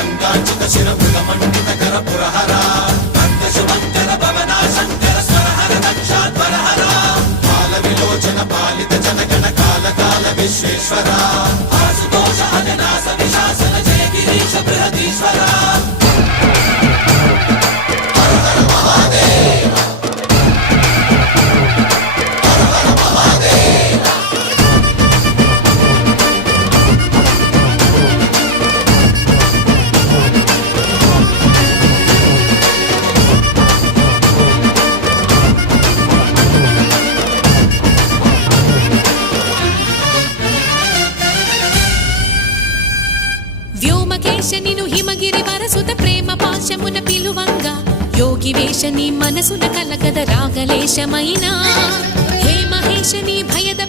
గంగాంచిత శిర మృగమండిత కర పురహర భక్త శుభంకర భవనా శంకర స్వరహర దక్షాధ్వరహర బాల విలోచన పాలిత జనగణ కాల కాల విశ్వేశ్వర ఆశుతోష అజనాస విశాసన జయ గిరీశ బృహదీశ్వర హర హర మహాదేవ హర హర మహాదేవ వ్యోమకేశనిను హిమగిరి వరసుత ప్రేమ పాశమున పిలువంగా యోగి వేషని మనసున కలగద రాగలేశమైనా హే మహేశని భయద